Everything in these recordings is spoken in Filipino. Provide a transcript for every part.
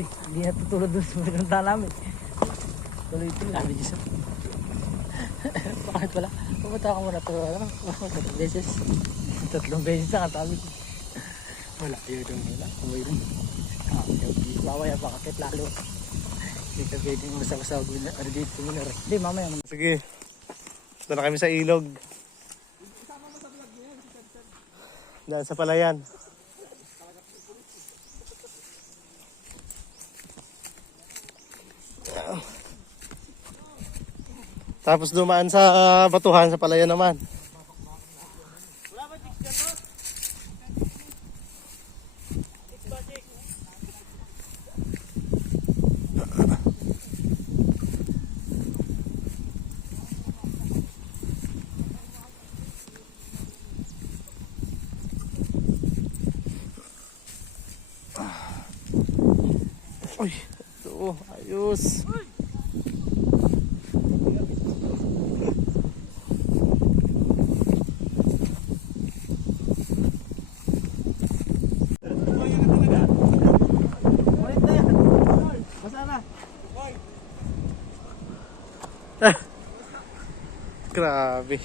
eh. Hindi natutulad doon sa pinuntahan namin. Tuloy-tuloy. Sabi niyo sir. Bakit pala? Pumunta ako muna to. Ano? 3 beses. 3 beses na katabi ko. Wala. Yun yung wala. Kumayroon. Bawaya bakit lalo. Hindi ka pwedeng masaw-saw na. Ano dito muna rin. Hindi, mamaya. Sige. Ito na kami sa ilog. Daan sa palayan. Tapos dumaan sa batuhan sa palayan naman. Uy, ito, ayos. Grabe.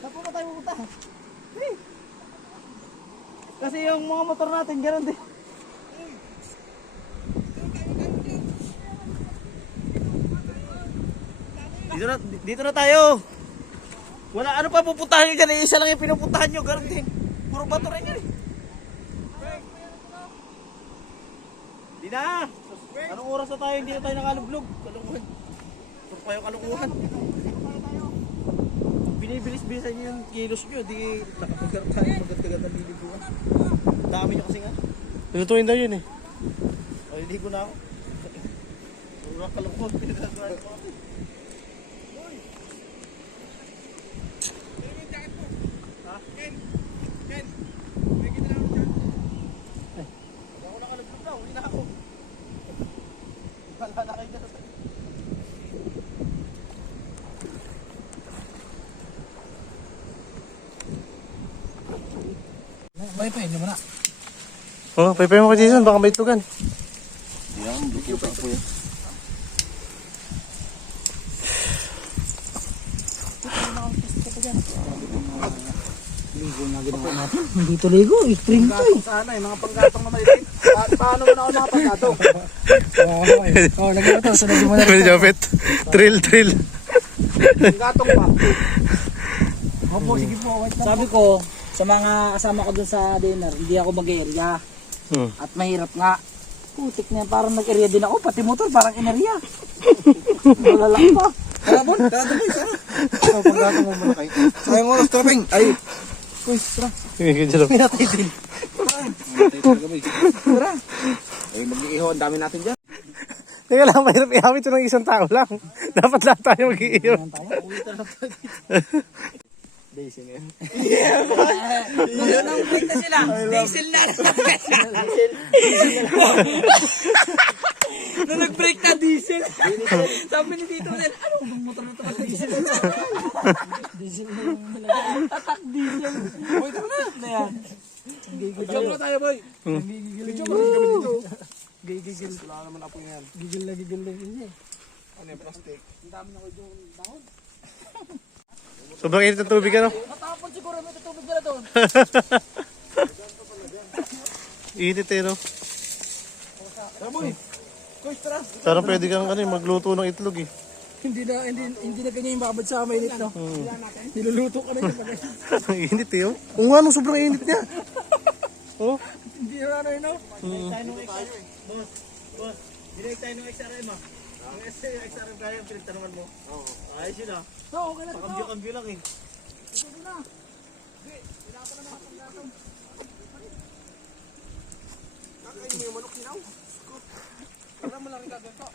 Saan pa tayo pupunta? Kasi yung mga motor natin, gano'n din. Dito na tayo. Wala, ano pa pupuntahan nyo dyan? Isa lang yung pinupuntahan nyo, gano'n din. Puro bato rin yan eh. Di na. Anong oras na tayo? Hindi na tayo nakalublog. Kalunguhan. Puro pa yung kalunguhan. Binibilis-bilisan nyo yung kilos nyo. Di nakapagkarap tayo maganda-ganda ng liliguan. Dami nyo kasi nga. Lutuin daw yun eh. O, liligo na ako. Puro kalunguhan pinagagawa ko. Pay-pay nyo muna. Oh, paypay mo ko Jason, baka may tugan. Yan, dito pa po yan. Ligo na ginawa natin. Dito ligo. Spring to eh. Sana eh, mga panggatong na maliit. Paano mo na ako nakapaggatong? Oo, lagyan mo ito. Sunod mo na Pwede rin. Jopet. Trill. Panggatong pa. Opo, sige po. Wait lang. Sabi ko, sa mga kasama ko dun sa dinner, hindi ako mag-area. At mahirap nga. Putik na yan, parang nag-area din ako. Pati motor, parang in-area. Wala lang pa. Kalabon, kalabon sana. Panggatong mo muna kayo. Sayang oras, trapping. Ay. Uy, tara. Sige, Jerome. Pinatay din. Tara. Ay, mag-iiho. Ang dami natin dyan. Teka lang, mahirap ihawit ito ng isang tao lang. Dapat lahat tayo mag-iiyo. Daisy ngayon. Nung break na sila. Diesel na. Nung nag-break na diesel. Sabi ni Tito Nel, ano bang motor na ito kasi diesel? Diesel na yung tatak diesel. Boy, ito na. Na yan. Video mo tayo, boy. Video mo rin kami dito. Gigil. Wala naman apo yan. Gigil na niya. Ano yung plastic? Ang dami na ko yung dahon. Sobrang init ng tubig, ano? Matapon siguro may tutubig nila doon. Init eh, no? Tara, boy. Koy, tara. Sana pwede kang magluto ng itlog eh. Hindi na ganyan yung babad sa mainit, no? Niluluto ka na yung bagay. Ang init eh, oh. Kung ano, sobrang init niya. Oh. Hindi na ano yun, no? Boss, binigay tayo ng XRM ah. Ang XRM kaya yung pinagtanungan mo. Oo. Ayos yun ah. Oo, okay na. Pakambyo-kambyo lang eh. Ito na. Kakain mo yung manok hinaw. Para mo lang gagato.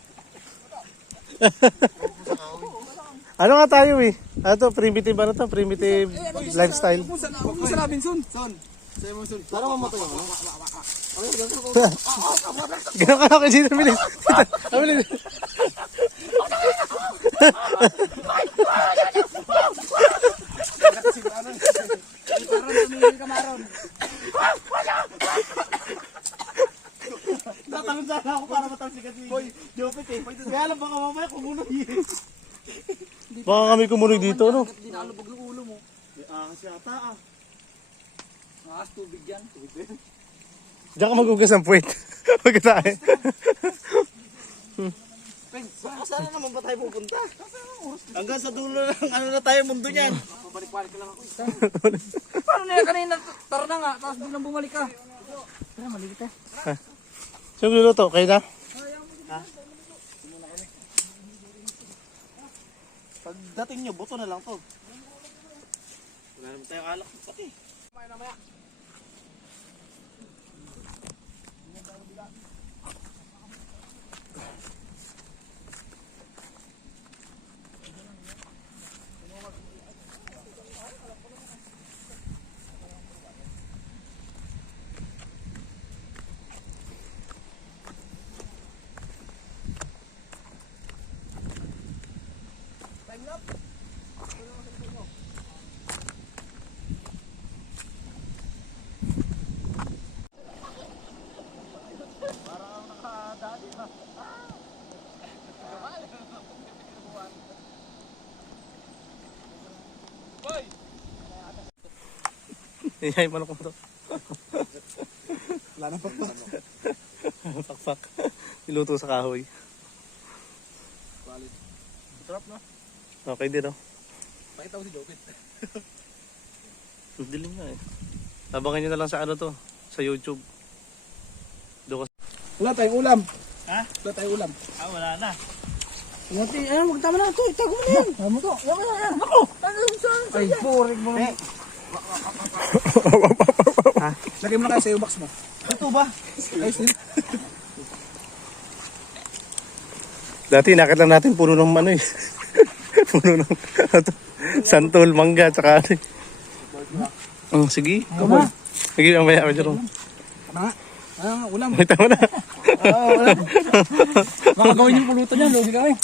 Ano nga tayo eh? Ano to? Primitive ano to? Primitive lifestyle. Huwag mo sa labin, Son. Sa'yo mo, Son. Para mamatay ako. Ganun ka kay Gina Milis. Amilis. sana ako para matalsikan si Jopit eh. Kaya lang baka mamaya kumunoy eh. Baka kami kumunoy dito, no? Hindi nakalubog ng ulo mo. Kasi ata ah. Makas tubig yan. Diyan ka magugas ng puwet. Pagkatae. Saan naman ba tayo pupunta? Hanggang sa dulo ng ano na tayo mundo niyan. Pabalik-balik ka lang ako. Paano na yan kanina? Tara na nga, tapos bilang bumalik ka. Tara, mali kita. Sino luluto? Kayo na? Pagdating nyo, buto na lang to. Wala naman tayong alak pati. Ihay, manok mo to. Wala nang pakpak. Pakpak. Niluto sa kahoy. Sarap no? Okay din, no? Pakita ko si Jopit. Ang dilim na eh. Abangan nyo na lang sa ano to. Sa YouTube. Doon ka. Wala tayong ulam. Ha? Wala tayong ulam. Wala na. Huwag tama na ito. Itago mo na yan. Tama ko. Tama na yan. Ako! Ay, boring mo. Lagay mo na kayo sa iyo box mo. Ito ba? Ayos din. Dati nakita lang natin puno ng ano eh. Puno ng santol, mangga, tsaka ano eh. Sige. Tama. Sige, mamaya. Medyo Tama nga. Ulam. May tama na. Ulam. Baka gawin yung pulutan niya. Lugi kami.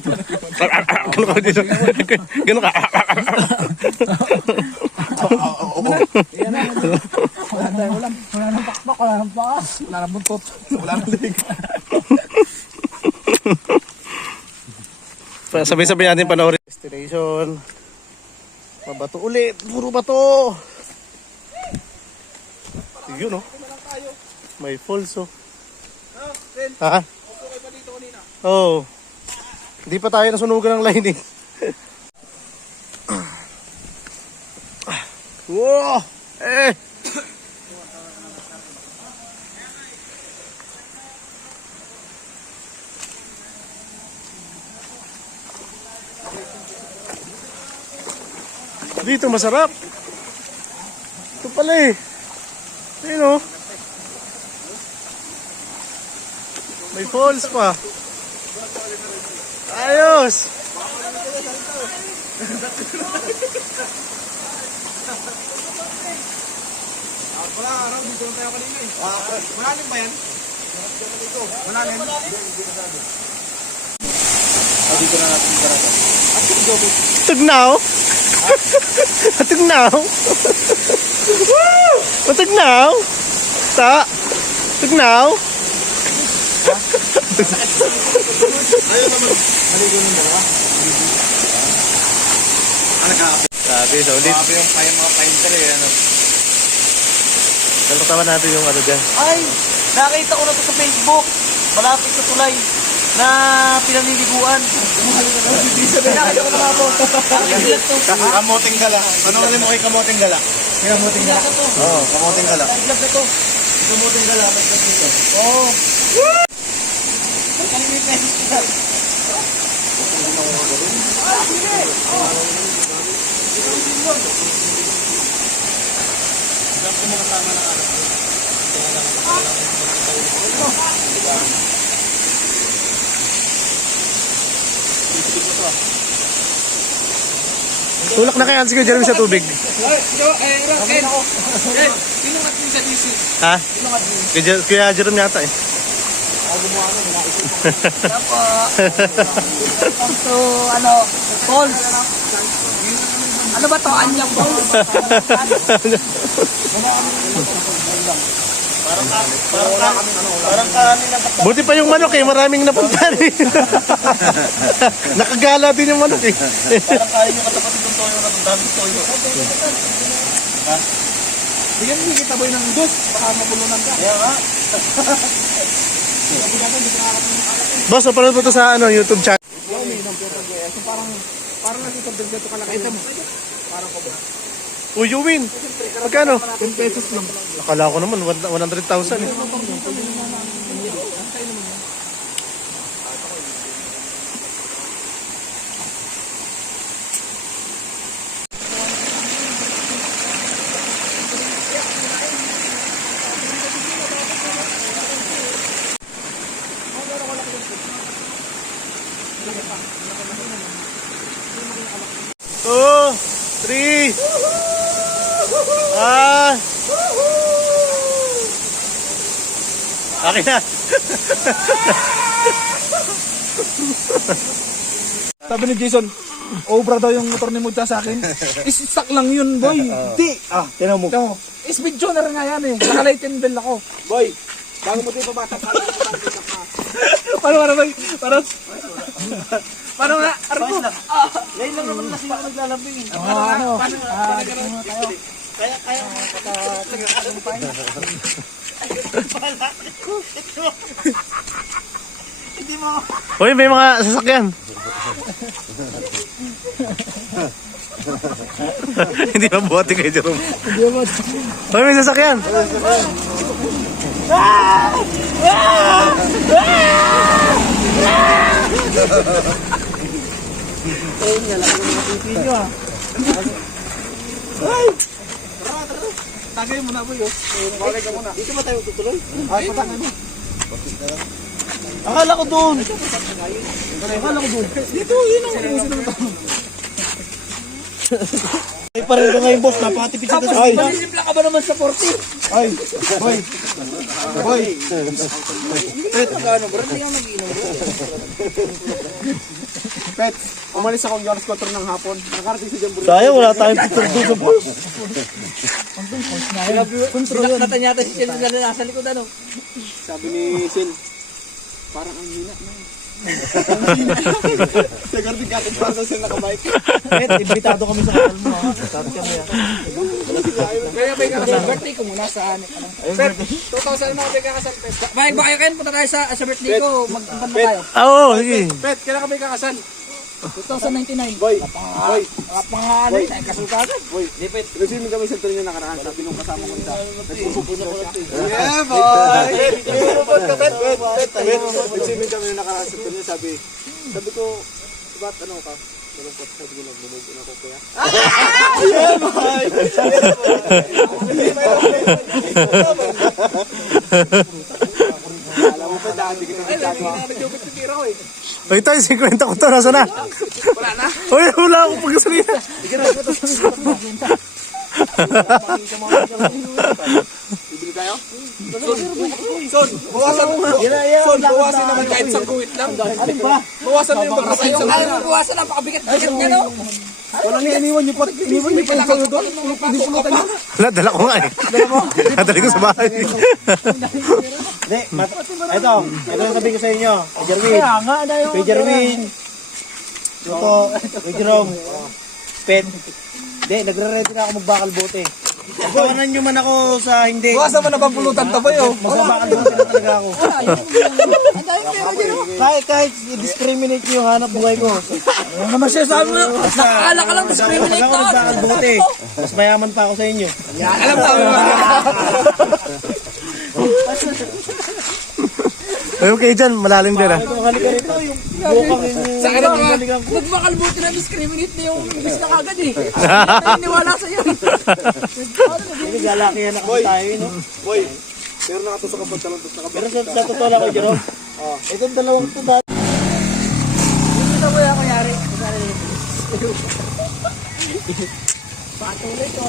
Gano'n ka dito. Gano'n ka. Yan na. Wala tayong ulam. Wala nang pakpak. Wala nang pakas. Wala nang buntot. Wala nang lig. Sabay-sabay natin panoorin. Destination. Mabato ulit. Puro bato. Yun, no? May falls, oh. Ha? Okay pa dito kanina. Oo. Hindi pa tayo nasunugan ng lining. Wow! Eh! Dito masarap. Ito pala eh. Ayun oh. May falls pa. Ayos! Wala araw, dito lang tayo kanina eh. Malalim ba yan? Malalim. Dito na natin garagan. At yung Jopit. Tugnaw! Tugnaw! Woo! Tugnaw! Ta! Tugnaw! Ayaw naman. Maligo ng dalawa. Ano ka? Sabi, solid. Grabe yung kaya mga painter eh. Ano? Nalutaman natin yung ano dyan. Ay! Nakita ko na to sa Facebook. Malapit sa tulay na pinaniliguan. Nakita ko na nga po. Kamoting gala. Panoorin mo kay Kamoting gala. Kamuting gala. Oo, Kamoting gala. Vlog na to. Kamuting gala. May vlog dito. Oo. Tulak na kaya si Jeremy sa tubig. Sino natin sa DC? Ha? Kaya Jeremy yata eh. Welcome to, falls. Ano ba to? Anyang balls? Parang kanin lang. Buti pa yung manok eh, maraming napuntahan eh. Nakagala din yung manok eh. Parang kanin yung katapat ng toyo na itong daming toyo. Bigyan mo kita boy ng dos, baka mabulunan ka. Kaya nga. Boss, napanood mo to sa YouTube channel. Parang nagkakabigyan ito kalaki. Ito mo. Uy, you win. Magkano? 10 pesos lang. Akala ko naman, 100,000 eh. Two, three. Akin na. Sabi ni Jason, obra daw yung motor ni Mutya sa akin. Is-stuck lang yun, boy. Di. Tinan mo. Ito, speed tuner nga yan eh. Naka-light and bell ako. Boy, bago mo din pabatak ka. Paano, boy? Paano nga? Arko. Ngayon lang naman kasi ako naglalambing eh. Uy, may mga sasakyan. Hindi mabuhati kay Jerome. Uy, may sasakyan. Tagay mo na, boy. Bagay ka muna. Dito ba tayo tutuloy? Ay, patangay mo. Akala ko doon. Dito, yun ang usin ng tao. Ay, pareho ngayon boss. Napakatipid sa gas. Ay, Simple ka ba naman sa 40? Ay, boy. Boy. Pet, umalis ako yung alas 4 ng hapon. Nakarating sa Jamboree. sayang wala tayong picture doon boss. Binaknatan yata si Chen na nasa likod ano. Sabi ni Sil, parang ang hina na yun. Siguro din katin pa sa Sil nakabike. Pet, imbitado kami sa kanal mo. Sabi kami ah. Kaya may kakasal. Birthday ko muna sa Pet, 2,000 mga may kakasal, Pet. Bayag ba kayo kayo? Punta tayo sa birthday ko. Magpunta na tayo. Oo, sige. Pet, kailan ka may kakasal? 2099. Boy, boy, Pangalan na kasal ka agad. boy. Nag-swimming kami sa Torino nakaraan. Sabi nung kasama ko isa. Nagpupupot daw siya. Yeah, boy! Nagpupupot ka, Pet. Nag-swimming kami nung nakaraan sa Torino. Sabi ko, ba't ano ka? Malungkot. Sabi ko, nag-move in ako kaya. Alam mo pa, dati kita nagkagawa. Nag-jupit yung tira ko eh. Uy, tayo, 50 ko to. Nasa na? Wala na. Uy, wala akong pagkasalina. Bibili tayo? Son, bawasan mo. Son, bawasan naman kahit isang kuwit lang. Bawasan mo yung pagkasayo. Ayaw mo buwasan ang pakabigat-bigat ka no? Walang iniwan niyo pa yung sayo doon. Hindi pulutan niyo. Wala, dala ko nga eh. Dala ko sa bahay. Hindi, ito yung sabihin ko sa inyo. Kay Jerwin. Kay Jerwin. Ito, kay Jerome. Pet. Hindi, nagre-ready na ako magbakal bote. Pagkawanan nyo man ako sa hindi. Bawasan mo na bang pulutan taboy oh. Magbabakal bote na talaga ako. Ang dami pera dyan oh. Kahit i-discriminate nyo yung hanap buhay ko. Ano naman siya sabi mo? Nakakala ka lang discriminate Pag ako ka. magbakal bote, mas mayaman pa ako sa inyo. Alam tayo ba? Ayun kayo dyan, malalim din ah. Ito, halika rito. Yung bukang yung... Sa akin naman, nagmakalbuti na discriminate na yung English na kagad eh. Naniniwala sa'yo. Hindi, galakihan na kami tayo, no? Boy, pero nakatusok ang pantalon tapos Pero sa totoo lang ko, Jerome. Itong dalawang ito dahil. Ito mo yung kunyari. Patuloy ko.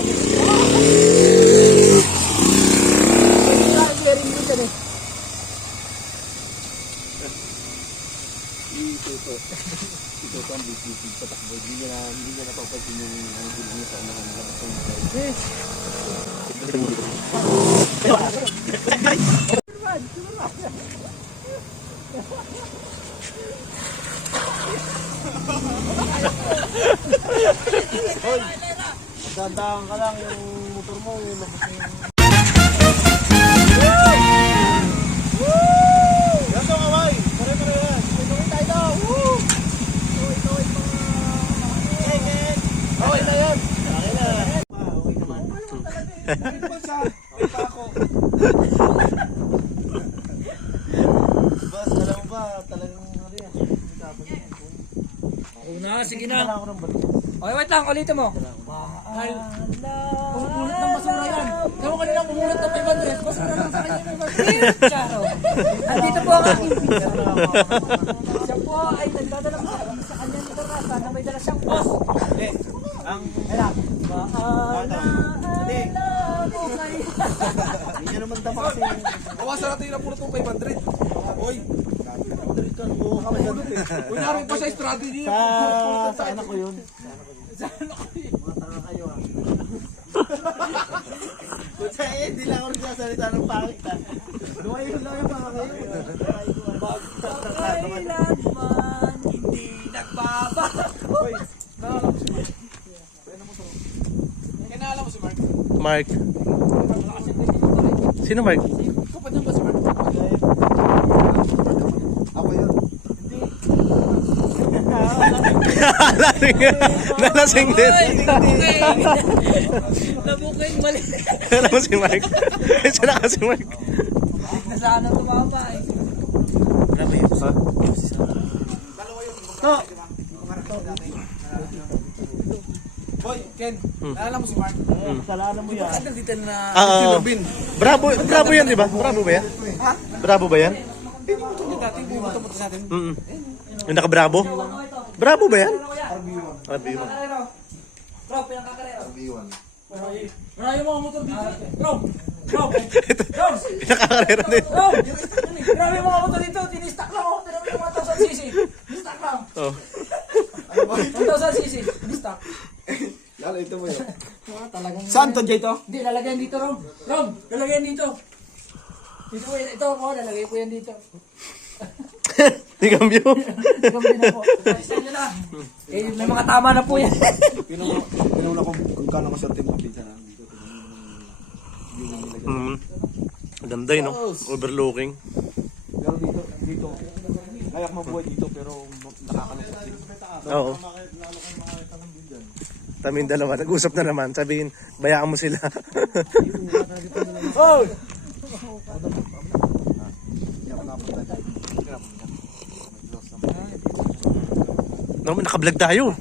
Very good yan eh. Ito ang big patakbo. Hindi niya napapansin yung Dandahan ka lang yung motor mo, yung labas na yung... Yan to, kaway! Pare-pare yan! Tuloy tayo daw! Woo! Tuloy mga... Okay na yan! Okay na! Okay naman. Bakit ba sa... May pako? Boss, alam mo ba, talagang ano yan? Una, sige na. Wala ako ng balik. Okay, wait lang, ulitin mo. Mahal. Pumulit ng basura yan. Kaya kanina pumulit ng 500. Basura lang sa kanya yung 500. Charo. Andito po ang aking pizza. Siya po ay nagdadala sa kanya ni Terasa na may dala siyang boss. Hindi. Ang... Hindi. Hindi nyo naman tama kasi... Bawasan natin yung napulot ng 500. Oy, uy, naroon pa sa strategy. Sa anak ko yun. Mga tanga kayo ah. Kutsa hindi lang ako nagsasalita ng pangit ah. Lumayo lang yung mga kayo. Kailanman hindi nagbabago. Oy, naalala mo si Mark. Kinaalala mo si Mark. Mark. Sino Mark? Kapag ba si Mark? Ako yun. Nalasing din. Nabukay mali. Alam mo si Mark. Siya na kasi Mark. Nasaan ang tumama eh. Grabe yun. No. Boy, Ken, naalala mo si Mark? Kasalanan mo yan. Tagal dito na Oo. Bravo yan, di ba? Bravo ba yan? Ha? Bravo ba yan? Hindi mo ito dati, bumuto-muto sa atin. Yung naka-bravo? Bravo ba yan? RB1. Rob, pinakakarero. RB1. Marami mga motor dito. Rob! Rob! Rob! Nakakarera din. Rob! Grabe mga motor dito. Tinistock lang ako. Tinami yung 1,000cc. Tinistock lang. Oh. 1,000cc. Tinistock. Lalo, ito mo yun. Talagang... Saan to, Jay, to? Hindi, lalagyan dito, Rob. Rob, lalagyan dito. Dito po, ito ako, lalagay ko yan dito. Di cambio. Gabi na po. Isa nyo na. Eh, may mga tama na po yan. Pinuna ko kung kano ko swerte mga pizza na dito. Ang ganda yun, no? Overlooking. Pero dito. Kaya ko mabuhay dito pero nakakalungkot din. Oo. Kaming dalawa, nag-usap na naman. Sabihin, bayaan mo sila. Oh! No, naka-vlog tayo.